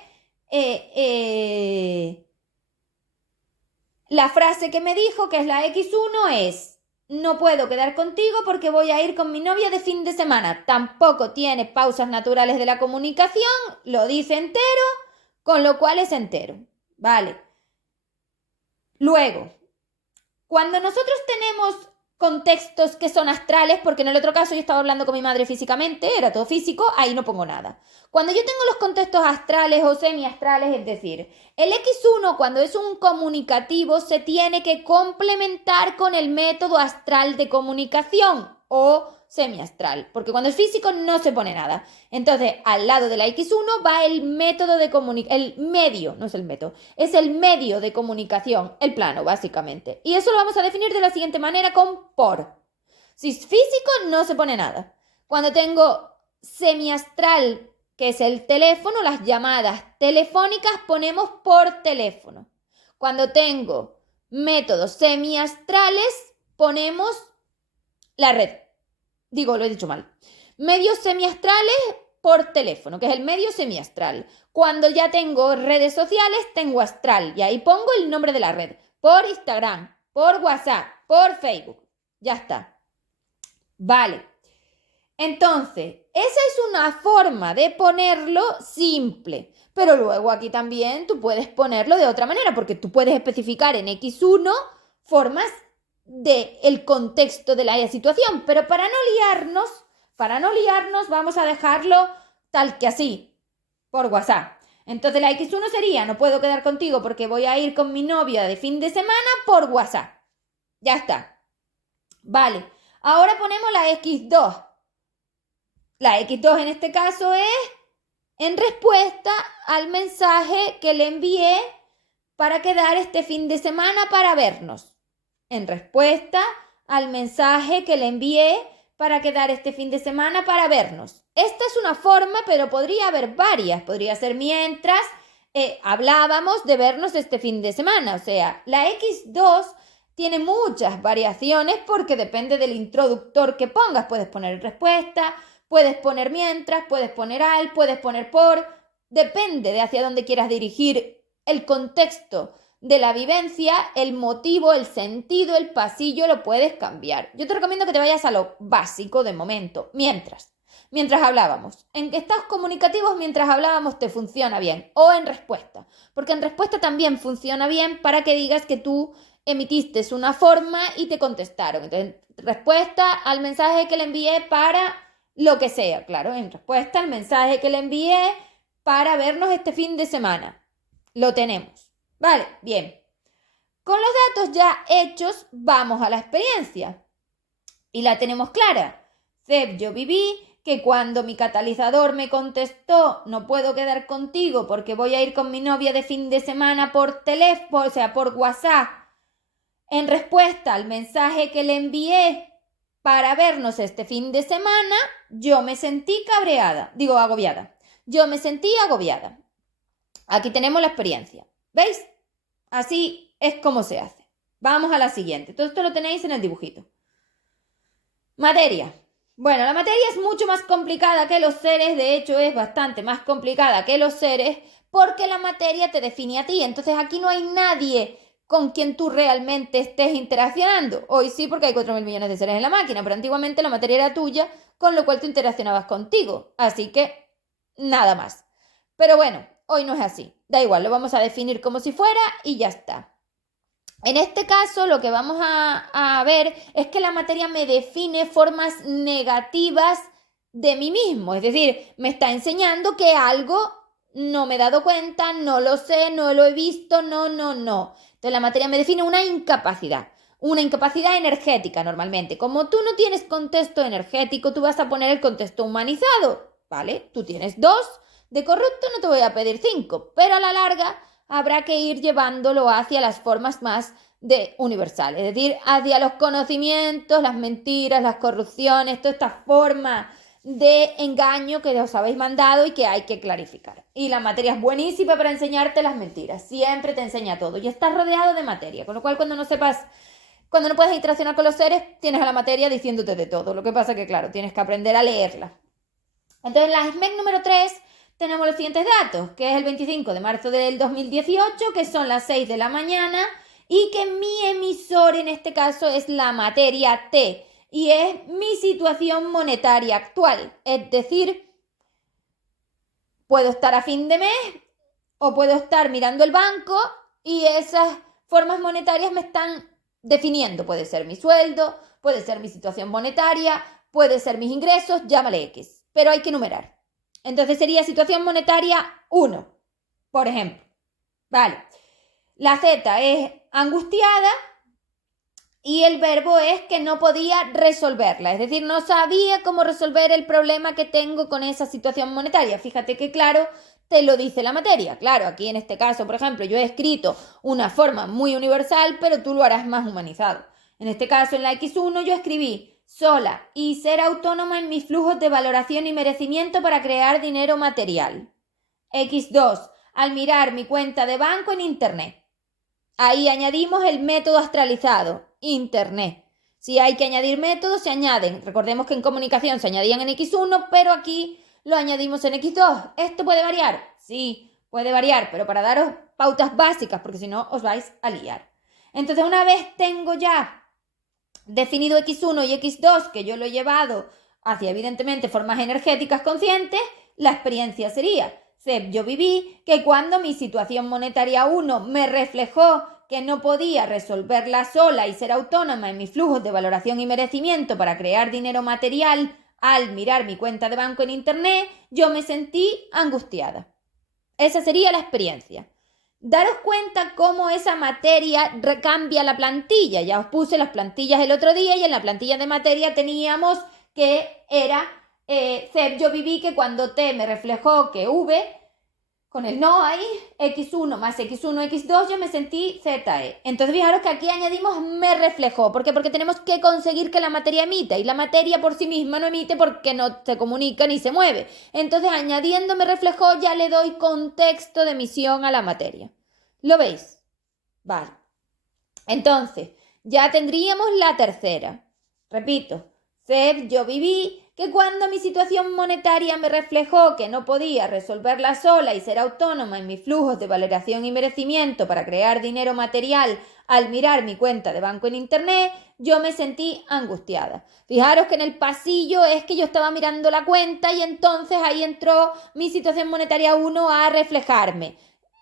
la frase que me dijo, que es la X1, es: no puedo quedar contigo porque voy a ir con mi novia de fin de semana. Tampoco tiene pausas naturales de la comunicación, lo dice entero, con lo cual es entero. Vale. Luego, cuando nosotros tenemos contextos que son astrales, porque en el otro caso yo estaba hablando con mi madre físicamente, era todo físico, ahí no pongo nada. Cuando yo tengo los contextos astrales o semiastrales, es decir, el X1 cuando es un comunicativo se tiene que complementar con el método astral de comunicación o semiastral, porque cuando es físico no se pone nada. Entonces, al lado de la X1 va el método de comunicación, el medio, no es el método, es el medio de comunicación, el plano, básicamente. Y eso lo vamos a definir de la siguiente manera con por. Si es físico, no se pone nada. Cuando tengo semiastral, que es el teléfono, las llamadas telefónicas, ponemos por teléfono. Cuando tengo métodos semiastrales, ponemos la red. Digo, lo he dicho mal. Medios semiastrales por teléfono, que es el medio semiastral. Cuando ya tengo redes sociales, tengo astral. Y ahí pongo el nombre de la red. Por Instagram, por WhatsApp, por Facebook. Ya está. Vale. Entonces, esa es una forma de ponerlo simple. Pero luego aquí también tú puedes ponerlo de otra manera, porque tú puedes especificar en X1 formas del contexto de la situación, pero para no liarnos vamos a dejarlo tal que así, por WhatsApp. Entonces la X1 sería: no puedo quedar contigo porque voy a ir con mi novia de fin de semana, por WhatsApp. Ya está. Vale, ahora ponemos la X2. La X2 en este caso es en respuesta al mensaje que le envié para quedar este fin de semana para vernos. En respuesta al mensaje que le envié para quedar este fin de semana para vernos. Esta es una forma, pero podría haber varias. Podría ser mientras hablábamos de vernos este fin de semana. O sea, la X2 tiene muchas variaciones porque depende del introductor que pongas. Puedes poner respuesta, puedes poner mientras, puedes poner al, puedes poner por. Depende de hacia dónde quieras dirigir el contexto de la vivencia, el motivo, el sentido, el pasillo, lo puedes cambiar. Yo te recomiendo que te vayas a lo básico de momento. Mientras. mientras hablábamos. En estados comunicativos mientras hablábamos te funciona bien. O en respuesta. Porque en respuesta también funciona bien para que digas que tú emitiste una forma y te contestaron. Entonces, respuesta al mensaje que le envié para lo que sea. Claro, en respuesta al mensaje que le envié para vernos este fin de semana. Lo tenemos. Vale, bien. Con los datos ya hechos, vamos a la experiencia. Y la tenemos clara. Yo viví que cuando mi catalizador me contestó, no puedo quedar contigo porque voy a ir con mi novia de fin de semana por teléfono, o sea, por WhatsApp, en respuesta al mensaje que le envié para vernos este fin de semana, yo me sentí agobiada. Yo me sentí agobiada. Aquí tenemos la experiencia. ¿Veis? Así es como se hace. Vamos a la siguiente. Todo esto lo tenéis en el dibujito. Materia. Bueno, la materia es mucho más complicada que los seres, de hecho es bastante más complicada que los seres, porque la materia te define a ti. Entonces aquí no hay nadie con quien tú realmente estés interaccionando. Hoy sí, porque hay 4.000 millones de seres en la máquina, pero antiguamente la materia era tuya, con lo cual tú interaccionabas contigo. Así que nada más. Pero bueno, hoy no es así. Da igual, lo vamos a definir como si fuera y ya está. En este caso, lo que vamos a ver es que la materia me define formas negativas de mí mismo. Es decir, me está enseñando que algo no me he dado cuenta, no lo sé, no lo he visto, no. Entonces, la materia me define una incapacidad energética normalmente. Como tú no tienes contexto energético, tú vas a poner el contexto humanizado, ¿vale? Tú tienes 2 de corrupto, no te voy a pedir 5, pero a la larga habrá que ir llevándolo hacia las formas más universales, es decir, hacia los conocimientos, las mentiras, las corrupciones, toda esta forma de engaño que os habéis mandado y que hay que clarificar. Y la materia es buenísima para enseñarte las mentiras, siempre te enseña todo y estás rodeado de materia, con lo cual cuando no puedes interaccionar con los seres, tienes a la materia diciéndote de todo. Lo que pasa que, claro, tienes que aprender a leerla. Entonces, la SMEC número 3 tenemos los siguientes datos, que es el 25 de marzo del 2018, que son las 6 de la mañana, y que mi emisor en este caso es la materia T, y es mi situación monetaria actual. Es decir, puedo estar a fin de mes, o puedo estar mirando el banco, y esas formas monetarias me están definiendo. Puede ser mi sueldo, puede ser mi situación monetaria, puede ser mis ingresos, llámale X, pero hay que numerar. Entonces sería situación monetaria 1, por ejemplo. Vale. La Z es angustiada y el verbo es que no podía resolverla. Es decir, no sabía cómo resolver el problema que tengo con esa situación monetaria. Fíjate que claro, te lo dice la materia. Claro, aquí en este caso, por ejemplo, yo he escrito una forma muy universal, pero tú lo harás más humanizado. En este caso, en la X1 yo escribí sola y ser autónoma en mis flujos de valoración y merecimiento para crear dinero material. X2, al mirar mi cuenta de banco en Internet. Ahí añadimos el método astralizado, Internet. Si hay que añadir métodos, se añaden. Recordemos que en comunicación se añadían en X1, pero aquí lo añadimos en X2. ¿Esto puede variar? Sí, puede variar, pero para daros pautas básicas, porque si no os vais a liar. Entonces, una vez tengo ya definido X1 y X2, que yo lo he llevado hacia, evidentemente, formas energéticas conscientes, la experiencia sería, yo viví que cuando mi situación monetaria 1 me reflejó que no podía resolverla sola y ser autónoma en mis flujos de valoración y merecimiento para crear dinero material al mirar mi cuenta de banco en Internet, yo me sentí angustiada. Esa sería la experiencia. Daros cuenta cómo esa materia cambia la plantilla. Ya os puse las plantillas el otro día y en la plantilla de materia teníamos que era yo viví que cuando T me reflejó que V, con el no ahí, X1 más X1, X2, yo me sentí ZE. Entonces fijaros que aquí añadimos me reflejó. ¿Por qué? Porque tenemos que conseguir que la materia emita y la materia por sí misma no emite porque no se comunica ni se mueve. Entonces añadiendo me reflejó ya le doy contexto de emisión a la materia. ¿Lo veis? Vale. Entonces, ya tendríamos la tercera. Repito, Seb, yo viví que cuando mi situación monetaria me reflejó que no podía resolverla sola y ser autónoma en mis flujos de valoración y merecimiento para crear dinero material al mirar mi cuenta de banco en internet, yo me sentí angustiada. Fijaros que en el pasillo es que yo estaba mirando la cuenta y entonces ahí entró mi situación monetaria 1 a reflejarme.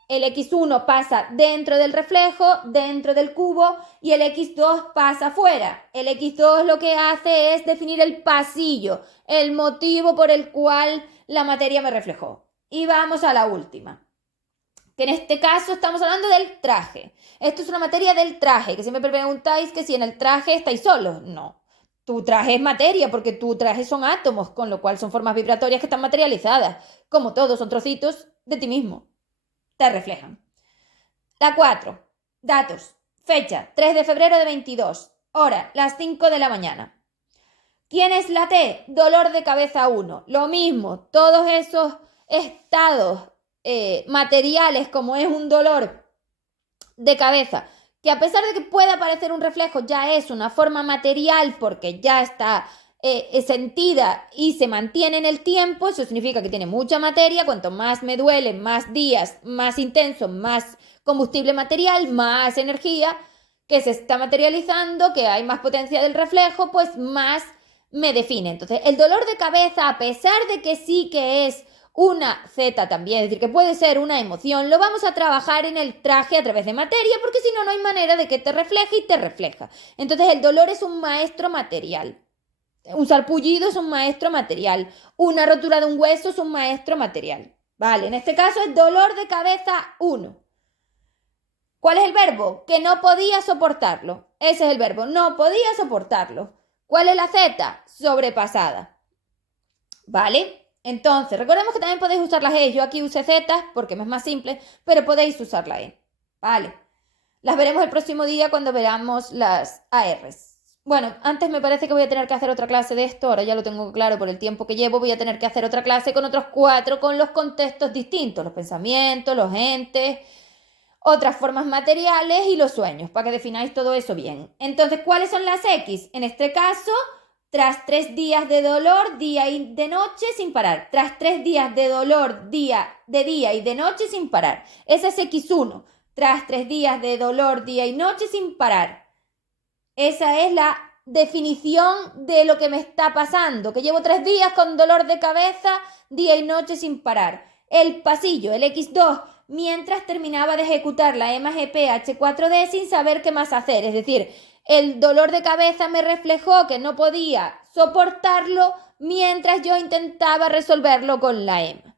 El X1 pasa dentro del reflejo, dentro del cubo, y el X2 pasa afuera. El X2 lo que hace es definir el pasillo, el motivo por el cual la materia me reflejó. Y vamos a la última, que en este caso estamos hablando del traje. Esto es una materia del traje, que siempre me preguntáis que si en el traje estáis solos. No, tu traje es materia, porque tu traje son átomos, con lo cual son formas vibratorias que están materializadas. Como todos, son trocitos de ti mismo. Te reflejan. La 4. Datos. Fecha, 3 de febrero de 22. Hora, las 5 de la mañana. ¿Quién es la T? Dolor de cabeza 1. Lo mismo, todos esos estados materiales como es un dolor de cabeza, que a pesar de que pueda parecer un reflejo, ya es una forma material porque ya está sentida y se mantiene en el tiempo. Eso significa que tiene mucha materia. Cuanto más me duele, más días, más intenso, más combustible material, más energía que se está materializando, que hay más potencia del reflejo, pues más me define. Entonces, el dolor de cabeza, a pesar de que sí que es una Z también, es decir, que puede ser una emoción, lo vamos a trabajar en el traje a través de materia, porque si no, no hay manera de que te refleje y te refleja. Entonces, el dolor es un maestro material. Un sarpullido es un maestro material. Una rotura de un hueso es un maestro material. Vale, en este caso es dolor de cabeza 1. ¿Cuál es el verbo? Que no podía soportarlo. Ese es el verbo, no podía soportarlo. ¿Cuál es la Z? Sobrepasada. ¿Vale? Entonces, recordemos que también podéis usar las E. Yo aquí usé Z porque me es más simple, pero podéis usar la E. ¿Vale? Las veremos el próximo día cuando veamos las ARs. Bueno, antes me parece que voy a tener que hacer otra clase de esto, ahora ya lo tengo claro por el tiempo que llevo, voy a tener que hacer otra clase con otros 4, con los contextos distintos, los pensamientos, los entes, otras formas materiales y los sueños, para que defináis todo eso bien. Entonces, ¿cuáles son las X? En este caso, tras 3 días de dolor, día y de noche sin parar. Tras 3 días de dolor, día y de noche sin parar. Ese es X1. Tras 3 días de dolor, día y noche sin parar. Esa es la definición de lo que me está pasando, que llevo 3 días con dolor de cabeza, día y noche sin parar. El pasillo, el X2, mientras terminaba de ejecutar la EMA-GP H4D sin saber qué más hacer. Es decir, el dolor de cabeza me reflejó que no podía soportarlo mientras yo intentaba resolverlo con la EMA.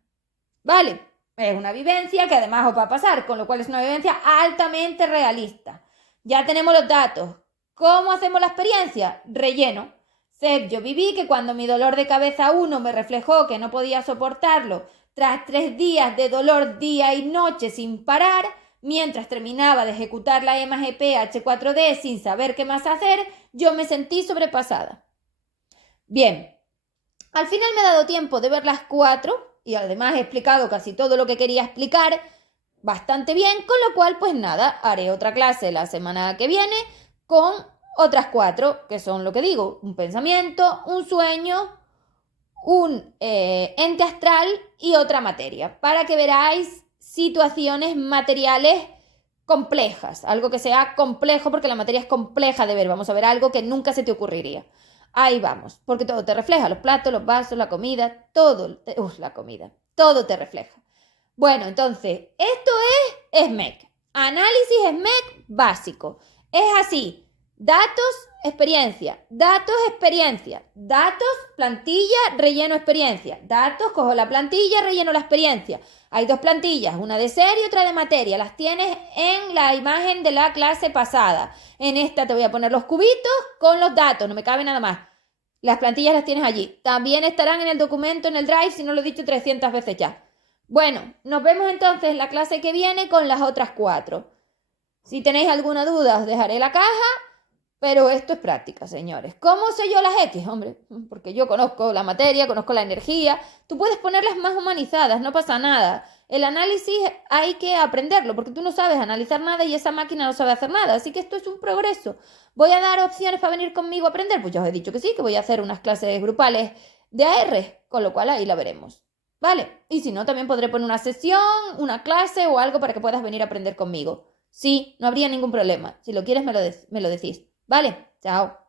¿Vale? Es una vivencia que además os va a pasar, con lo cual es una vivencia altamente realista. Ya tenemos los datos. ¿Cómo hacemos la experiencia? Relleno. Seb, yo viví que cuando mi dolor de cabeza 1 me reflejó que no podía soportarlo, tras 3 días de dolor día y noche sin parar, mientras terminaba de ejecutar la EMA-GP H4D sin saber qué más hacer, yo me sentí sobrepasada. Bien, al final me ha dado tiempo de ver las 4 y además he explicado casi todo lo que quería explicar bastante bien, con lo cual pues nada, haré otra clase la semana que viene con otras 4, que son lo que digo, un pensamiento, un sueño, un ente astral y otra materia, para que veáis situaciones materiales complejas, algo que sea complejo, porque la materia es compleja de ver. Vamos a ver algo que nunca se te ocurriría. Ahí vamos, porque todo te refleja, los platos, los vasos, la comida, todo, la comida, todo te refleja. Bueno, entonces, esto es SMEC, análisis SMEC básico. Es así, datos, experiencia, datos, plantilla, relleno experiencia, datos, cojo la plantilla, relleno la experiencia. Hay 2 plantillas, una de ser y otra de materia, las tienes en la imagen de la clase pasada. En esta te voy a poner los cubitos con los datos, no me cabe nada más. Las plantillas las tienes allí. También estarán en el documento, en el Drive, si no lo he dicho 300 veces ya. Bueno, nos vemos entonces la clase que viene con las otras 4. Si tenéis alguna duda, os dejaré la caja Pero esto es práctica, señores. ¿Cómo sé yo las X? Hombre, porque yo conozco la materia, conozco la energía. Tú puedes ponerlas más humanizadas, no pasa nada. El análisis hay que aprenderlo, porque tú no sabes analizar nada y esa máquina no sabe hacer nada. Así que esto es un progreso. ¿Voy a dar opciones para venir conmigo a aprender? Pues ya os he dicho que sí, que voy a hacer unas clases grupales de AR, con lo cual ahí la veremos. Vale, y si no, también podré poner una sesión, una clase o algo para que puedas venir a aprender conmigo. Sí, no habría ningún problema. Si lo quieres, me lo decís. Vale, chao.